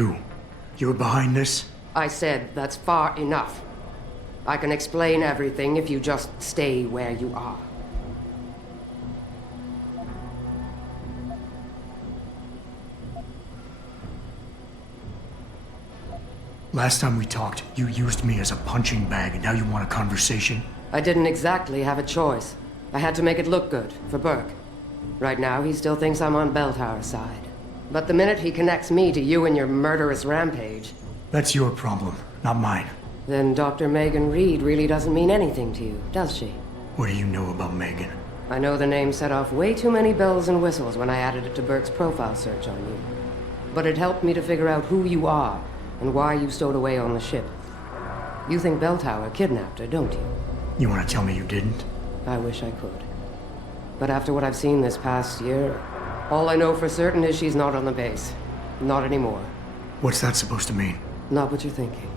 you. You're behind this? I said that's far enough. I can explain everything if you just stay where you are. Last time we talked, you used me as a punching bag, and now you want a conversation? I didn't exactly have a choice. I had to make it look good, for Burke. Right now, he still thinks I'm on Bell Tower's side. But the minute he connects me to you and your murderous rampage... That's your problem, not mine. Then Dr. Megan Reed really doesn't mean anything to you, does she? What do you know about Megan? I know the name set off way too many bells and whistles when I added it to Burke's profile search on you. But it helped me to figure out who you are and why you stowed away on the ship. You think Bell Tower kidnapped her, don't you? You want to tell me you didn't? I wish I could. But after what I've seen this past year, all I know for certain is she's not on the base. Not anymore. What's that supposed to mean? Not what you're thinking.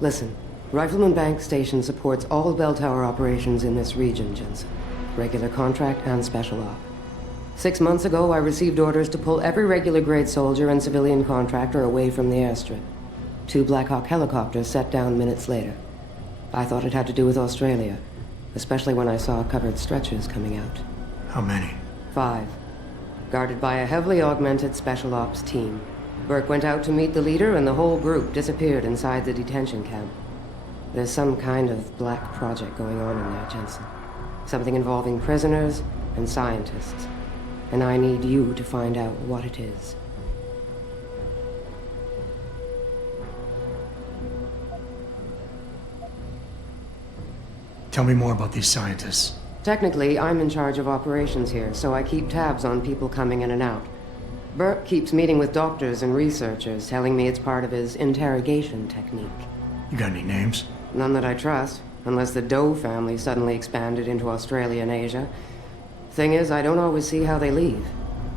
Listen, Rifleman Bank Station supports all Bell Tower operations in this region, Jensen. Regular contract and special op. 6 months ago, I received orders to pull every regular grade soldier and civilian contractor away from the airstrip. 2 Black Hawk helicopters set down minutes later. I thought it had to do with Australia, especially when I saw covered stretchers coming out. How many? 5. Guarded by a heavily augmented special ops team. Burke went out to meet the leader and the whole group disappeared inside the detention camp. There's some kind of black project going on in there, Jensen. Something involving prisoners and scientists. And I need you to find out what it is. Tell me more about these scientists. Technically, I'm in charge of operations here, so I keep tabs on people coming in and out. Burke keeps meeting with doctors and researchers, telling me it's part of his interrogation technique. You got any names? None that I trust, unless the Doe family suddenly expanded into Australia and Asia. Thing is, I don't always see how they leave.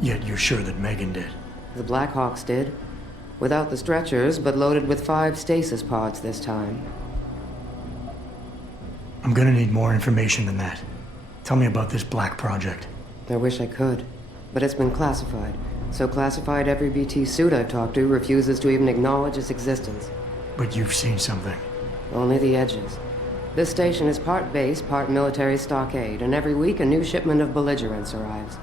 Yet you're sure that Megan did? The Blackhawks did. Without the stretchers, but loaded with 5 stasis pods this time. I'm gonna need more information than that. Tell me about this black project. I wish I could, but it's been classified. So classified every BT suit I've talked to refuses to even acknowledge its existence. But you've seen something. Only the edges. This station is part base, part military stockade, and every week a new shipment of belligerents arrives.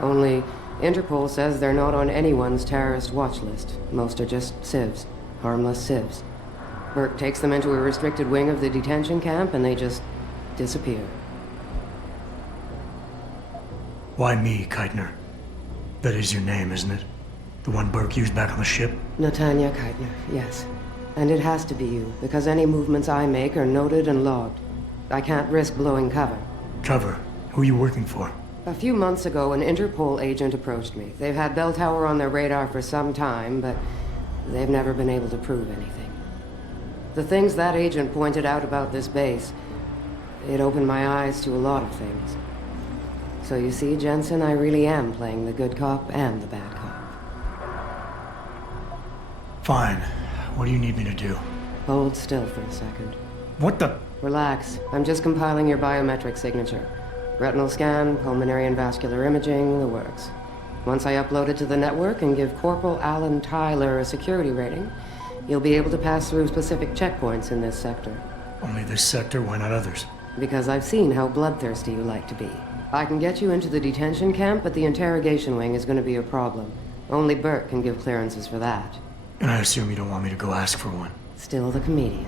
Only, Interpol says they're not on anyone's terrorist watch list. Most are just civs. Harmless civs. Burke takes them into a restricted wing of the detention camp and they just disappear. Why me, Keitner? That is your name, isn't it? The one Burke used back on the ship? Natanya Keitner, yes. And it has to be you, because any movements I make are noted and logged. I can't risk blowing cover. Cover? Who are you working for? A few months ago, an Interpol agent approached me. They've had Bell Tower on their radar for some time, but they've never been able to prove anything. The things that agent pointed out about this base, it opened my eyes to a lot of things. So you see, Jensen, I really am playing the good cop and the bad cop. Fine. What do you need me to do? Hold still for a second. What the? Relax. I'm just compiling your biometric signature. Retinal scan, pulmonary and vascular imaging, the works. Once I upload it to the network and give Corporal Alan Tyler a security rating, you'll be able to pass through specific checkpoints in this sector. Only this sector? Why not others? Because I've seen how bloodthirsty you like to be. I can get you into the detention camp, but the interrogation wing is going to be a problem. Only Burke can give clearances for that. And I assume you don't want me to go ask for one. Still the comedian.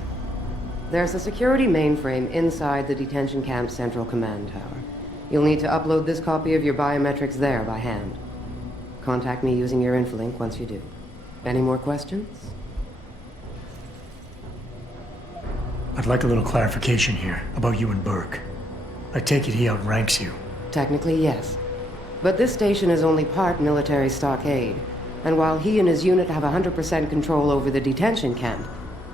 There's a security mainframe inside the detention camp's central command tower. You'll need to upload this copy of your biometrics there by hand. Contact me using your infolink once you do. Any more questions? I'd like a little clarification here about you and Burke. I take it he outranks you. Technically, yes. But this station is only part military stockade. And while he and his unit have 100% control over the detention camp,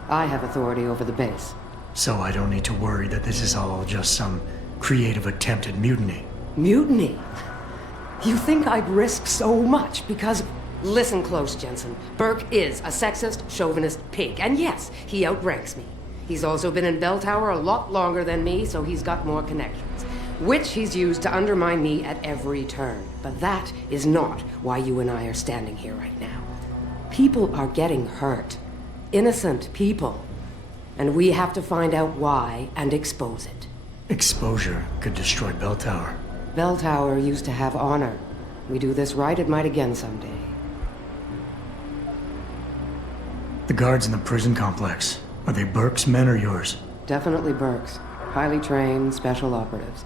I have authority over the base. So I don't need to worry that this is all just some creative attempt at mutiny. Mutiny? You think I'd risk so much because... Listen close, Jensen. Burke is a sexist, chauvinist pig. And yes, he outranks me. He's also been in Bell Tower a lot longer than me, so he's got more connections. Which he's used to undermine me at every turn. But that is not why you and I are standing here right now. People are getting hurt. Innocent people. And we have to find out why and expose it. Exposure could destroy Bell Tower. Bell Tower used to have honor. We do this right, it might again someday. The guards in the prison complex, are they Burke's men or yours? Definitely Burke's. Highly trained, special operatives.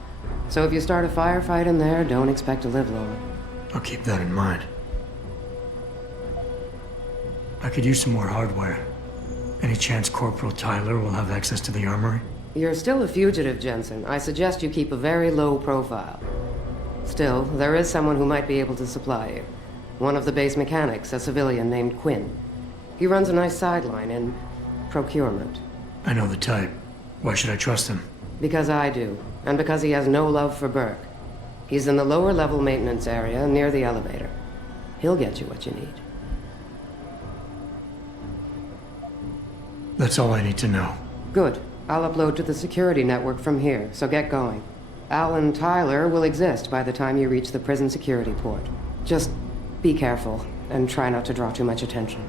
So if you start a firefight in there, don't expect to live long. I'll keep that in mind. I could use some more hardware. Any chance Corporal Tyler will have access to the armory? You're still a fugitive, Jensen. I suggest you keep a very low profile. Still, there is someone who might be able to supply you. One of the base mechanics, a civilian named Quinn. He runs a nice sideline in procurement. I know the type. Why should I trust him? Because I do, and because he has no love for Burke. He's in the lower level maintenance area near the elevator. He'll get you what you need. That's all I need to know. Good. I'll upload to the security network from here, so get going. Al and Tyler will exist by the time you reach the prison security port. Just be careful, and try not to draw too much attention.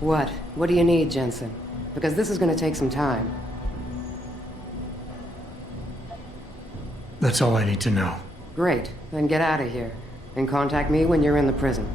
What? What do you need, Jensen? Because this is gonna take some time. That's all I need to know. Great. Then get out of here. And contact me when you're in the prison.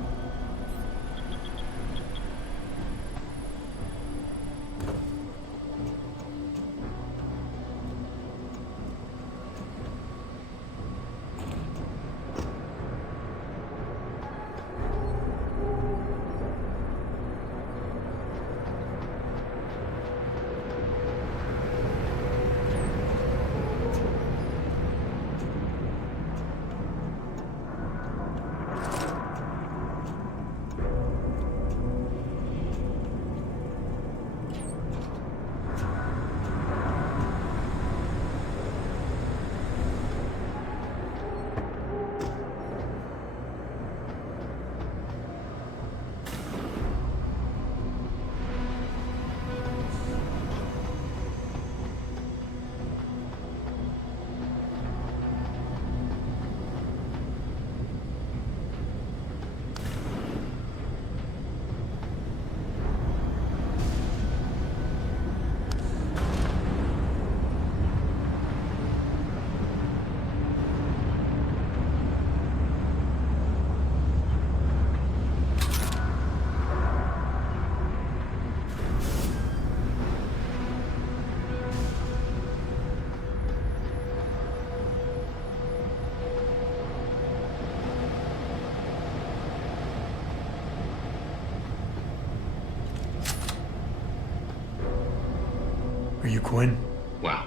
Are you Quinn? Well,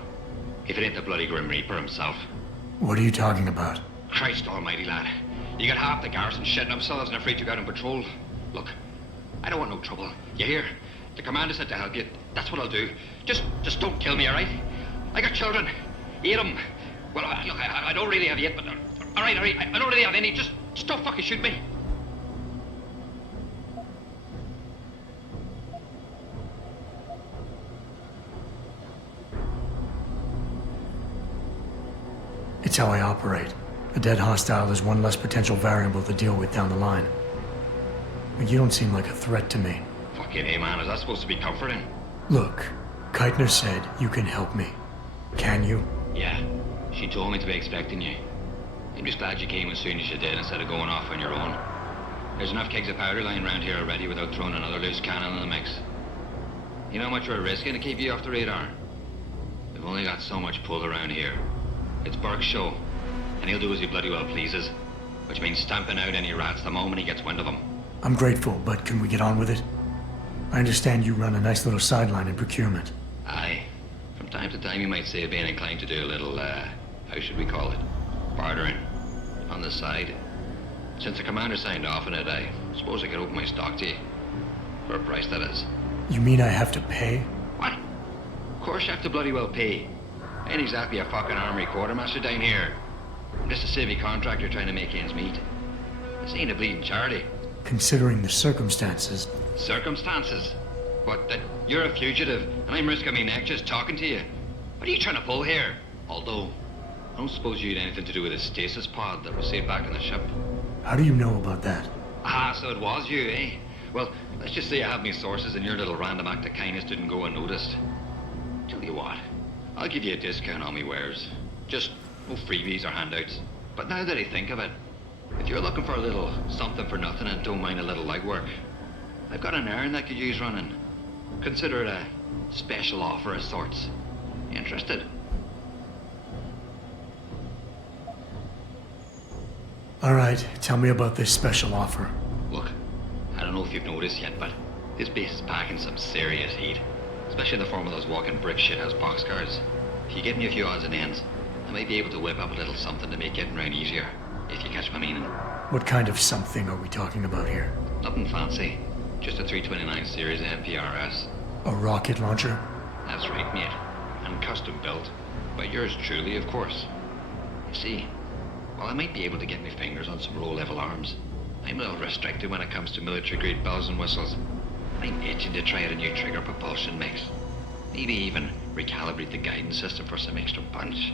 if it ain't the bloody Grim Reaper himself. What are you talking about? Christ almighty, lad. You got half the garrison shitting themselves and afraid you got on patrol. Look, I don't want no trouble. You hear? The commander said to help you. That's what I'll do. Just don't kill me, all right? I got children. Eat them. Well, look, I don't really have yet, but... All right. I don't really have any. Just don't fucking shoot me. It's how I operate. A dead hostile is one less potential variable to deal with down the line. But you don't seem like a threat to me. Fucking A, man. Is that supposed to be comforting? Look, Keitner said you can help me. Can you? Yeah. She told me to be expecting you. I'm just glad you came as soon as you did instead of going off on your own. There's enough kegs of powder lying around here already without throwing another loose cannon in the mix. You know how much we're risking to keep you off the radar? We've only got so much pull around here. It's Burke's show, and he'll do as he bloody well pleases, which means stamping out any rats the moment he gets wind of them. I'm grateful, but can we get on with it? I understand you run a nice little sideline in procurement. Aye. From time to time you might say being inclined to do a little, how should we call it? Bartering. On the side. Since the commander signed off on it, I suppose I could open my stock to you. For a price, that is. You mean I have to pay? What? Of course you have to bloody well pay. I ain't exactly a fucking armory quartermaster down here. I'm just a civvy contractor trying to make ends meet. This ain't a bleeding charity. Considering the circumstances, Circumstances? What, that you're a fugitive and I'm risking my neck just talking to you? What are you trying to pull here? Although, I don't suppose you had anything to do with the stasis pod that was saved back on the ship. how do you know about that? Ah, so it was you, eh? Well, let's just say I have my sources and your little random act of kindness didn't go unnoticed. Tell you what, I'll give you a discount on me wares. Just no freebies or handouts. But now that I think of it, if you're looking for a little something for nothing and don't mind a little legwork, I've got an errand that could use running. Consider it a special offer of sorts. Interested? Alright, tell me about this special offer. Look, I don't know if you've noticed yet, but this base is packing some serious heat. Especially in the form of those walking brick shithouse boxcars. If you give me a few odds and ends, I might be able to whip up a little something to make getting around easier, if you catch my meaning. What kind of something are we talking about here? Nothing fancy, just a 329 series of MPRS. A rocket launcher? That's right, mate. And custom built. By yours truly, of course. You see, while I might be able to get my fingers on some low-level arms, I'm a little restricted when it comes to military-grade bells and whistles. I'm itching to try out a new trigger propulsion mix. Maybe even recalibrate the guidance system for some extra punch.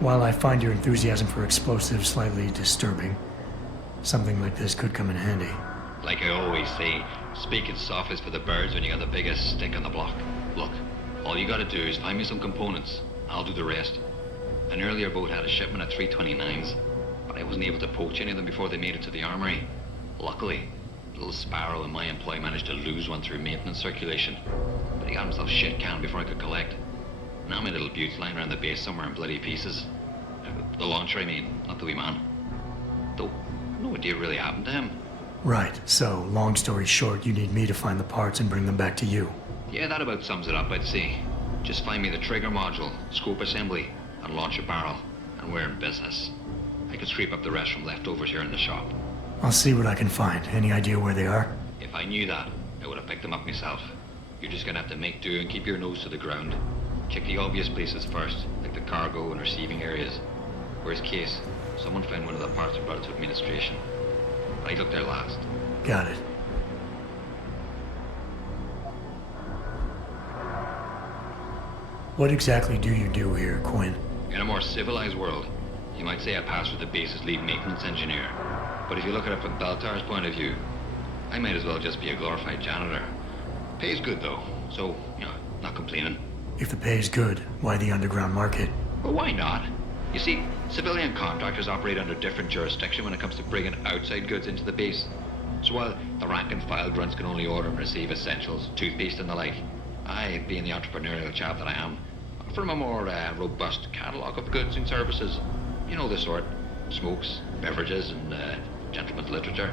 While I find your enthusiasm for explosives slightly disturbing, something like this could come in handy. Like I always say, speaking soft is for the birds when you got the biggest stick on the block. Look, all you gotta do is find me some components. I'll do the rest. An earlier boat had a shipment of 329s, but I wasn't able to poach any of them before they made it to the armory. Luckily, little Sparrow in my employ managed to lose one through maintenance circulation, but he got himself shit canned before I could collect. Now my little bute's lying around the base somewhere in bloody pieces. The launcher, I mean, not the wee man. Though, no idea what really happened to him. Right, so, long story short, you need me to find the parts and bring them back to you. Yeah, that about sums it up, I'd say. Just find me the trigger module, scope assembly, and launch a barrel, and we're in business. I could scrape up the rest from leftovers here in the shop. I'll see what I can find. Any idea where they are? If I knew that, I would have picked them up myself. You're just gonna have to make do and keep your nose to the ground. Check the obvious places first, like the cargo and receiving areas. Worst case, someone found one of the parts and brought it to administration. I looked there last. Got it. What exactly do you do here, Quinn? In a more civilized world, you might say I pass for the base's lead maintenance engineer. But if you look at it from Beltar's point of view, I might as well just be a glorified janitor. Pays good though, so, not complaining. If the pay's good, why the underground market? But why not? You see, civilian contractors operate under different jurisdiction when it comes to bringing outside goods into the base. So while the rank and file grunts can only order and receive essentials, toothpaste and the like, I, being the entrepreneurial chap that I am, offer them a more robust catalogue of goods and services. You know the sort. Smokes, beverages, and gentleman's literature.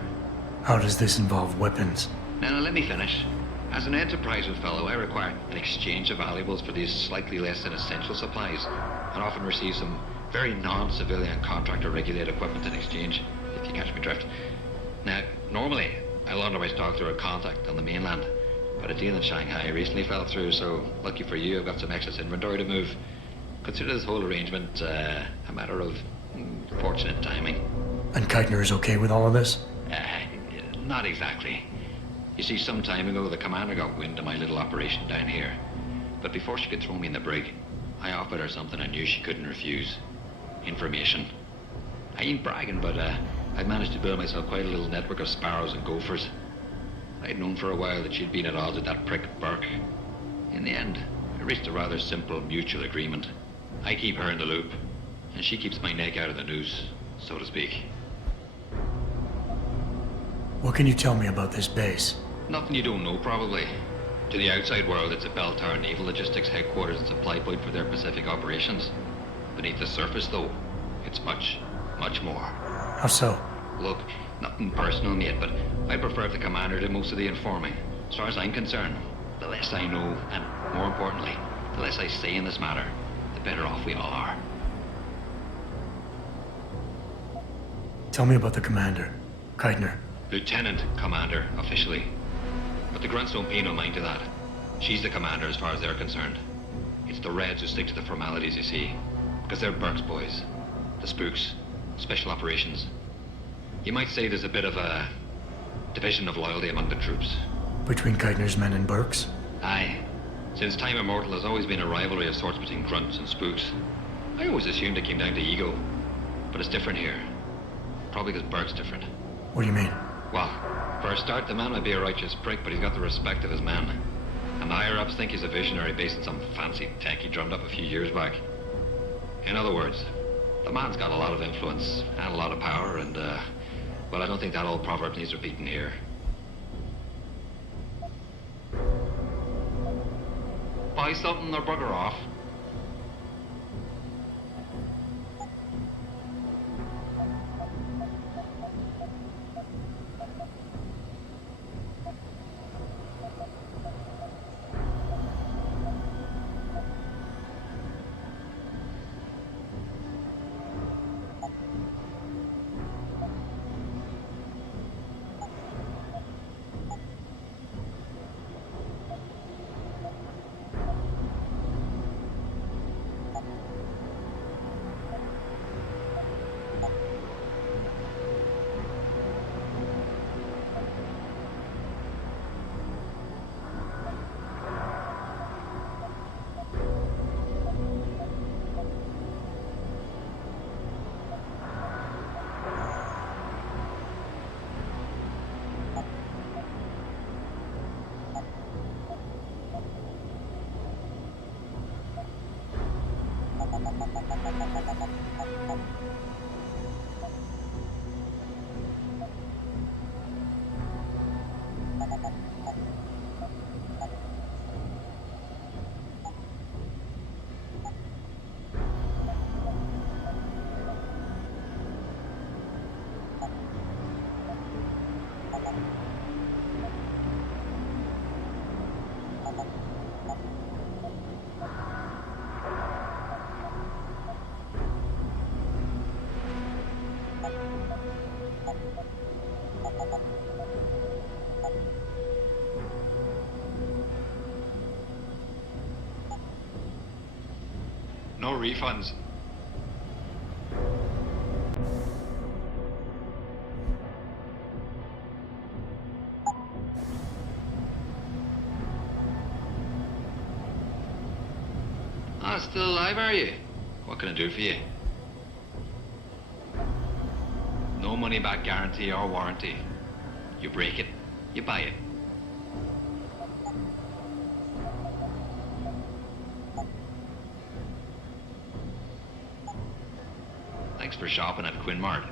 How does this involve weapons? Now let me finish. As an enterprising fellow, I require an exchange of valuables for these slightly less than essential supplies, and often receive some very non-civilian contractor-regulated equipment in exchange, if you catch my drift. Now, normally, I launder my stock through a contact on the mainland, but a deal in Shanghai recently fell through, so lucky for you, I've got some excess inventory to move. Consider this whole arrangement a matter of fortunate timing. And Keitner is okay with all of this? Not exactly. You see, some time ago, the commander got wind of my little operation down here. But before she could throw me in the brig, I offered her something I knew she couldn't refuse. Information. I ain't bragging, but I'd managed to build myself quite a little network of sparrows and gophers. I'd known for a while that she'd been at odds with that prick Burke. In the end, I reached a rather simple mutual agreement. I keep her in the loop, and she keeps my neck out of the noose, so to speak. What can you tell me about this base? Nothing you don't know, probably. To the outside world, it's a Beltar Naval Logistics headquarters and supply point for their Pacific operations. Beneath the surface, though, it's much, much more. How so? Look, nothing personal, mate, but I prefer if the commander did most of the informing. As far as I'm concerned, the less I know, and more importantly, the less I say in this matter, the better off we all are. Tell me about the commander. Keitner. Lieutenant Commander, officially. But the grunts don't pay no mind to that. She's the commander as far as they're concerned. It's the Reds who stick to the formalities, you see. Because they're Burke's boys. The spooks. Special operations. You might say there's a bit of a division of loyalty among the troops. Between Keitner's men and Burke's? Aye. Since time immortal, there's always been a rivalry of sorts between grunts and spooks. I always assumed it came down to ego. But it's different here. Probably because Burke's different. What do you mean? Well, for a start, the man might be a righteous prick, but he's got the respect of his men. And the higher-ups think he's a visionary based on some fancy tech he drummed up a few years back. In other words, the man's got a lot of influence and a lot of power, and, well, I don't think that old proverb needs repeating here. Buy something or bugger off. No refunds. Ah, still alive, are you? What can I do for you? No money back guarantee or warranty. You break it, you buy it. Thanks for shopping at Quinn Mart.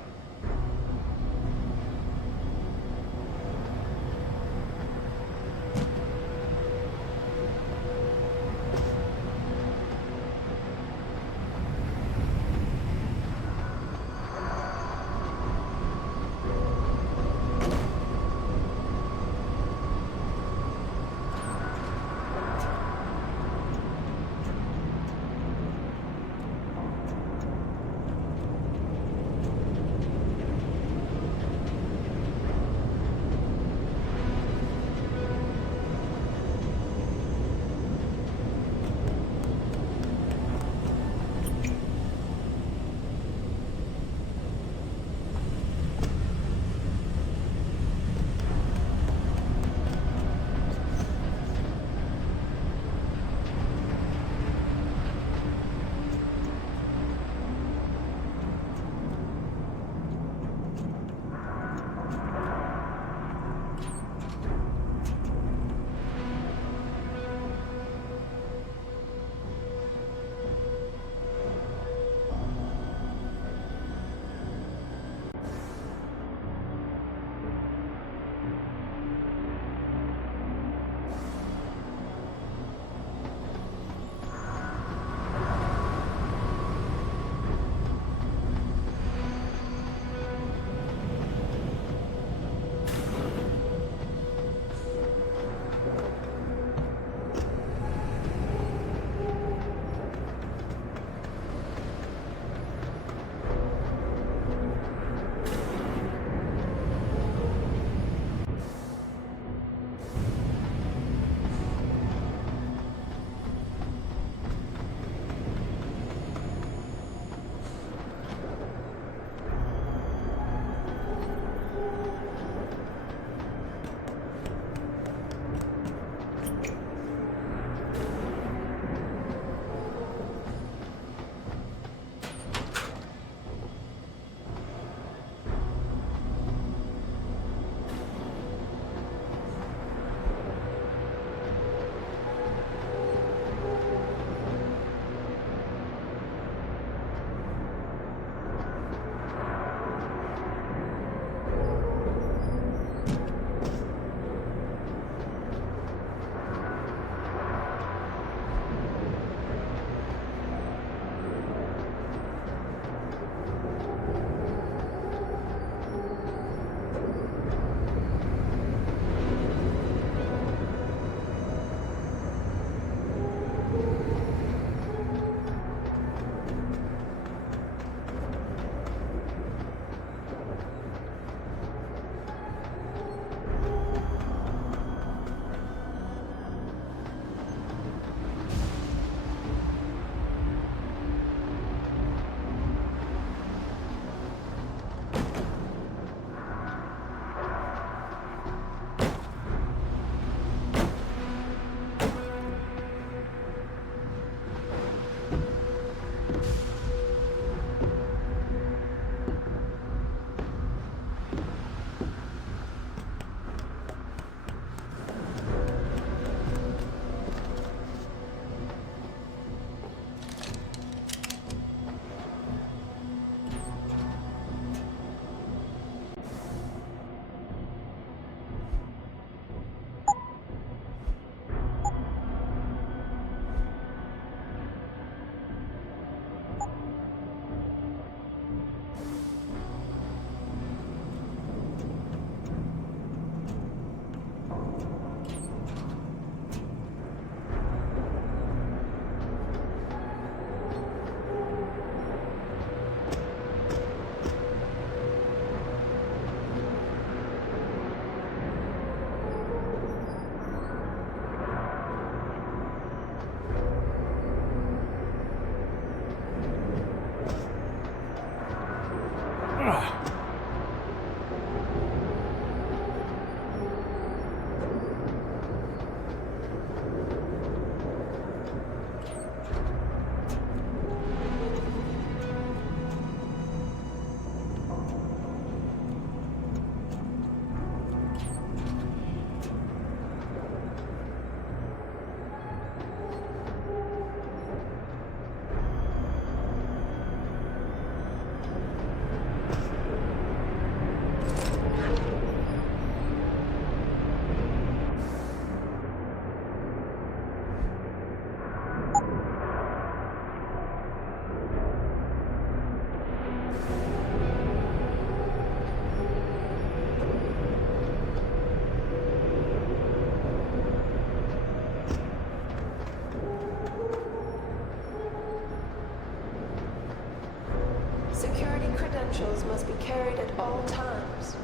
carried at all times.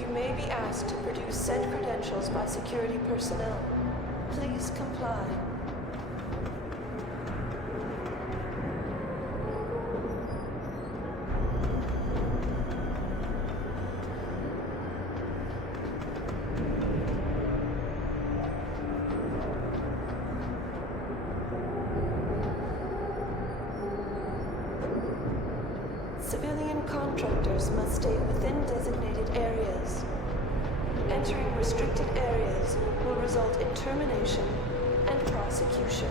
You may be asked to produce said credentials by security personnel. Please comply. Civilian contractors must stay within designated areas. Entering restricted areas will result in termination and prosecution.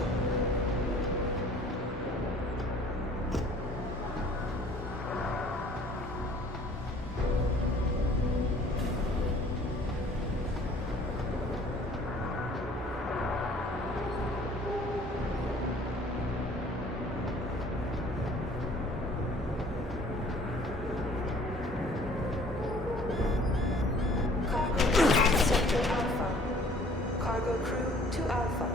Sector Alpha. Cargo crew to Alpha.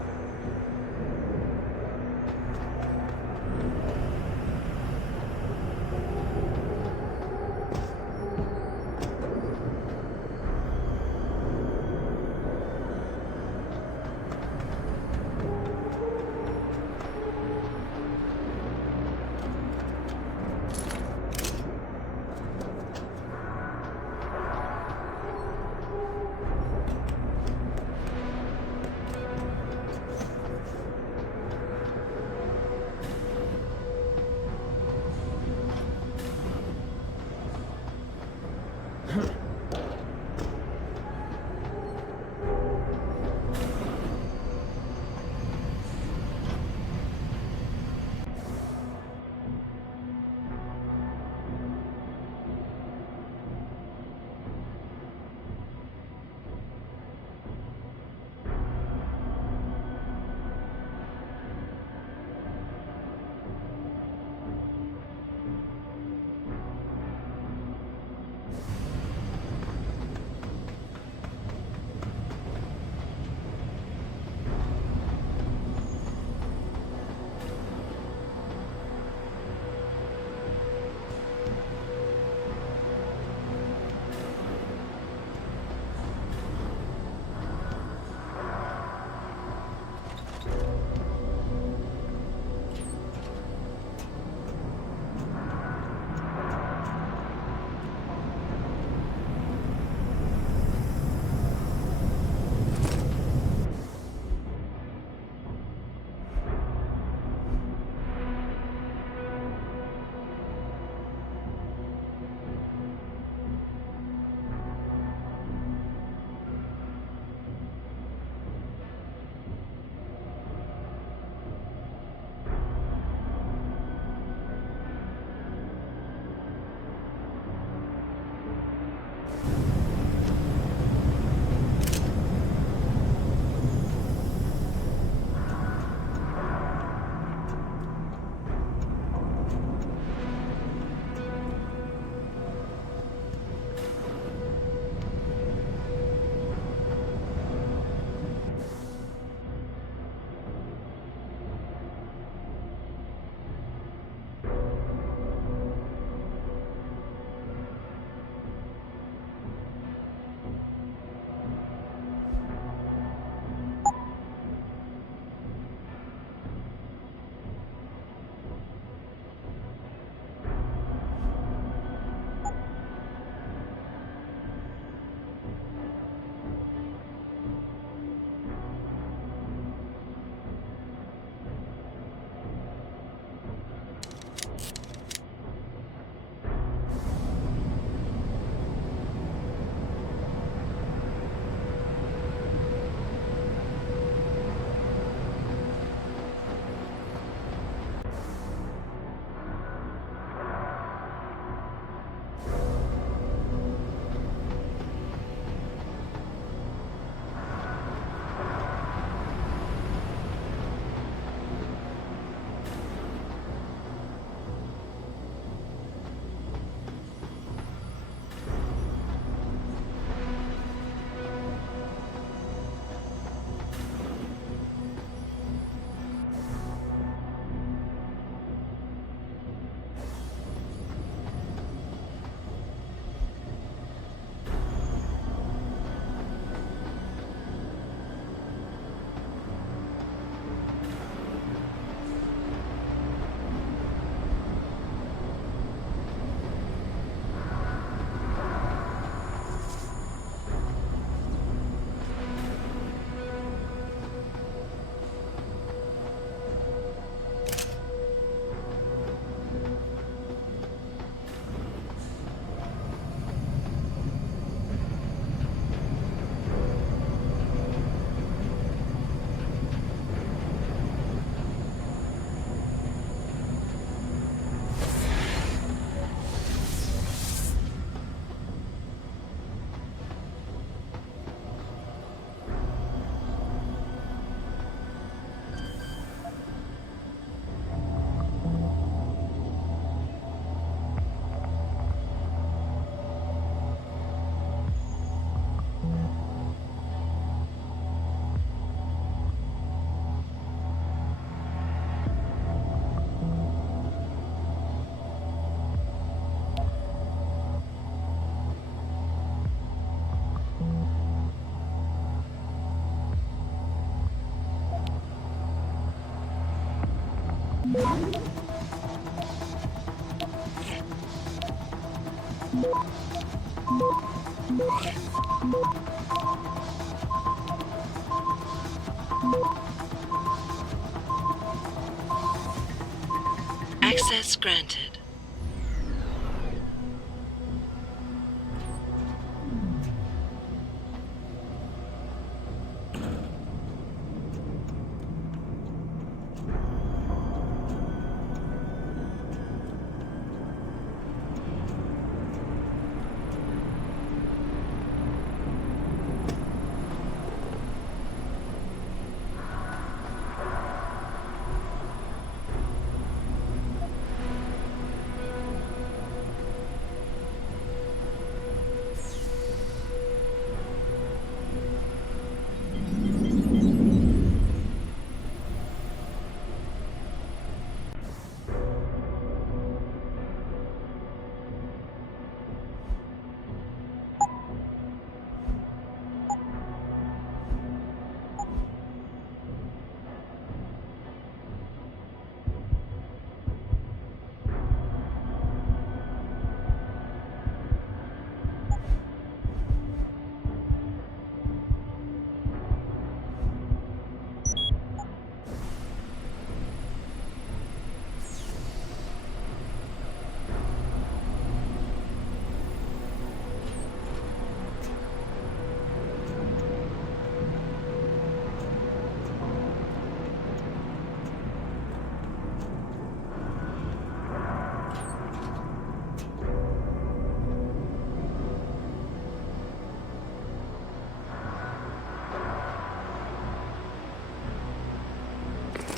Access granted.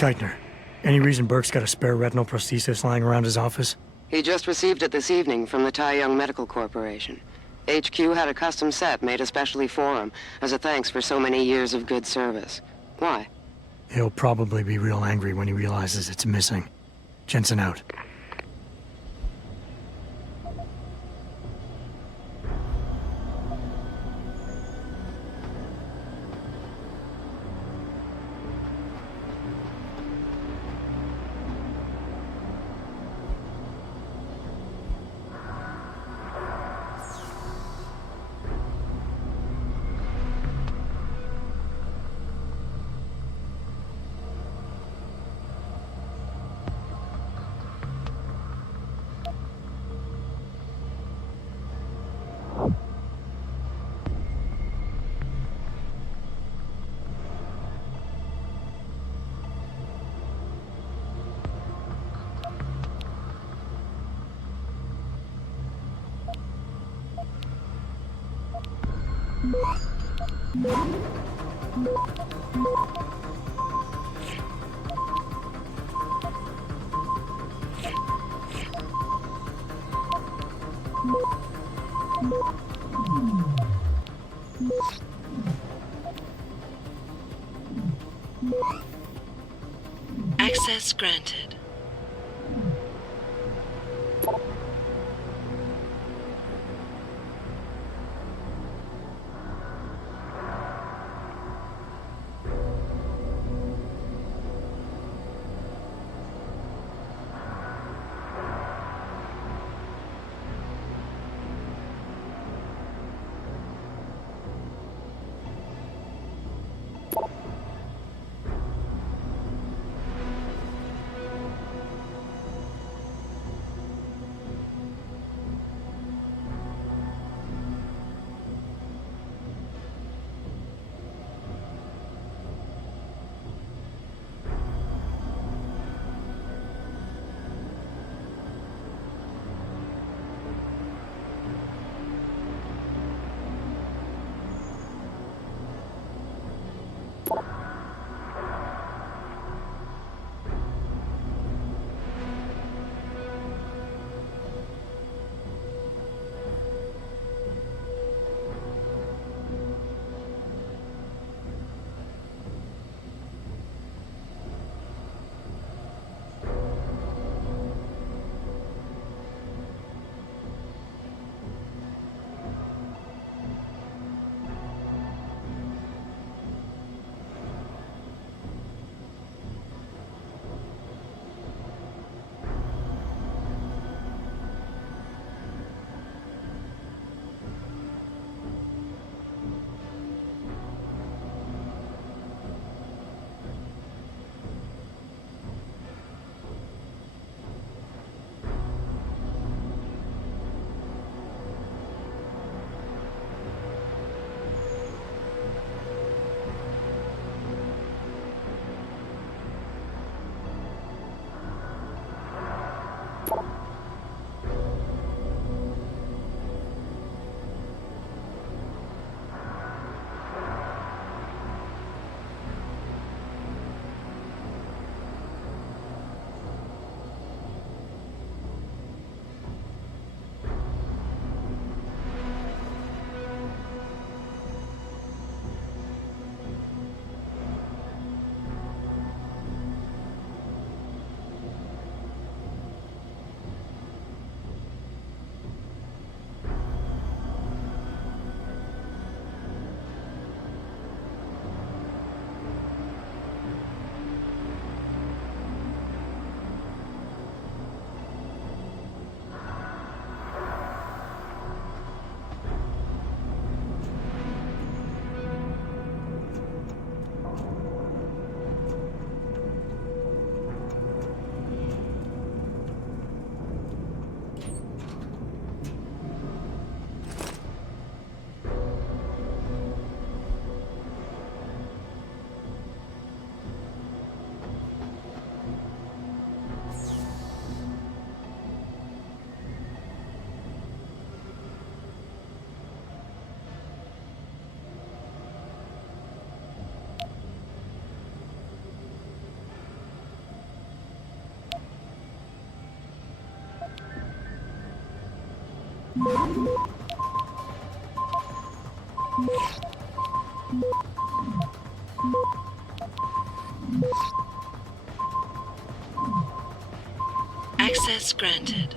Geithner, any reason Burke's got a spare retinal prosthesis lying around his office? He just received it this evening from the Tai Young Medical Corporation. HQ had a custom set made especially for him, as a thanks for so many years of good service. Why? He'll probably be real angry when he realizes it's missing. Jensen out. Access granted. Access granted.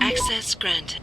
Access granted.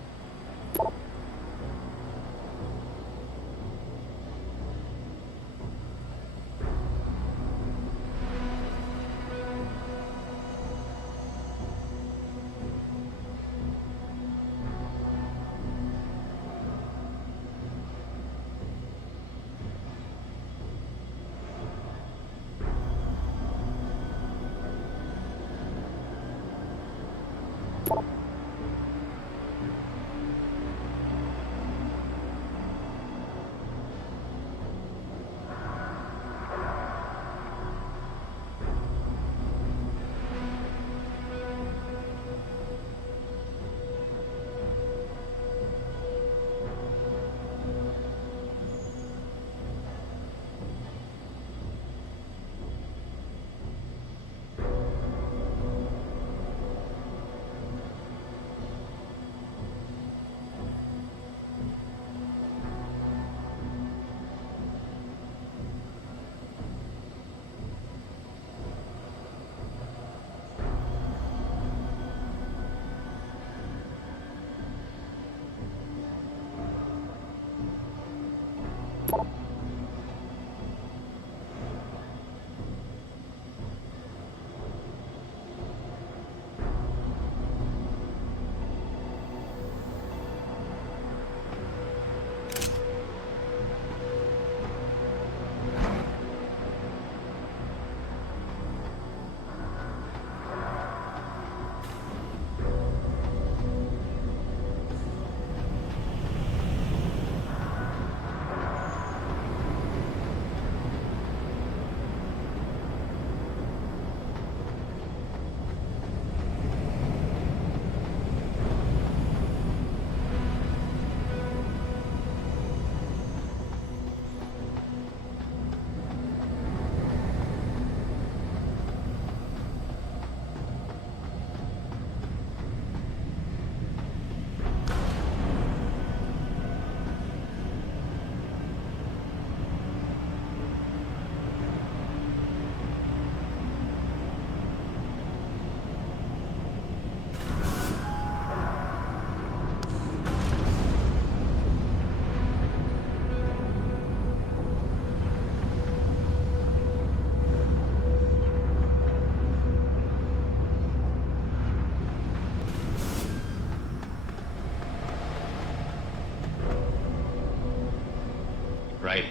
Right.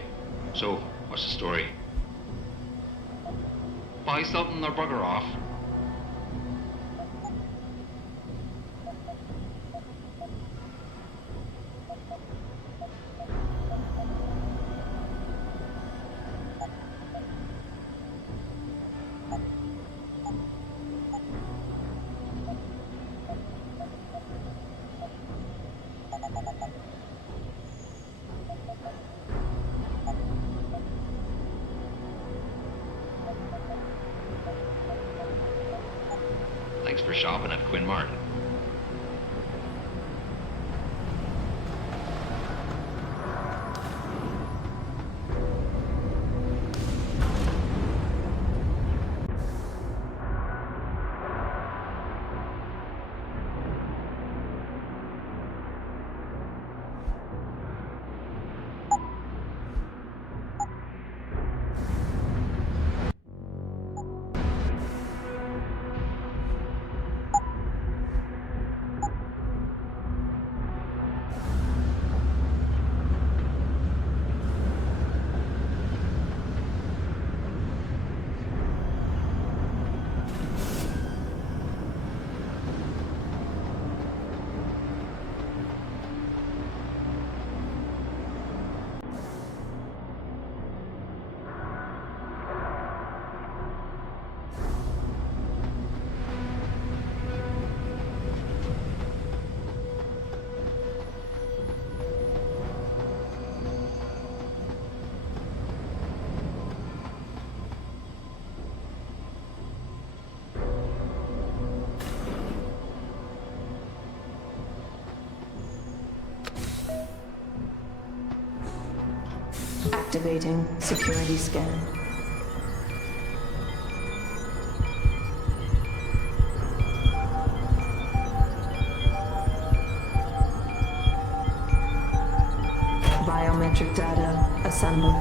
So, what's the story? Buy something or bugger off. Thanks for shopping at Quinn Mart. Activating security scan. Biometric data assembled.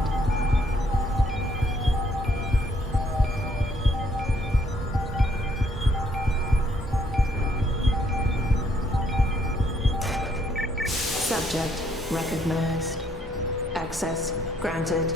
Subject recognized. Access granted.